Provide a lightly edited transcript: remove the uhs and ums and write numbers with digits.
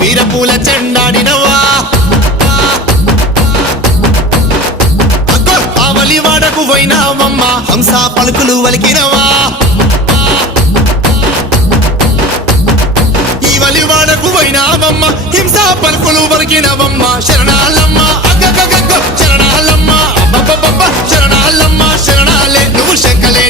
వీరపూల చెండాడినవా కావలి వాడకు పోయినావమ్మ హంస పలుకులు వలికినవా ఈ వలివాడకు పోయినావమ్మ హింస పలుకులు వలికినవమ్మ శరణాలమ్మ అగ్గగగ్గ శరణాలమ్మ అబ్బబ్బబ్బ శరణాలమ్మ శరణాలే నువ్వు శంకలే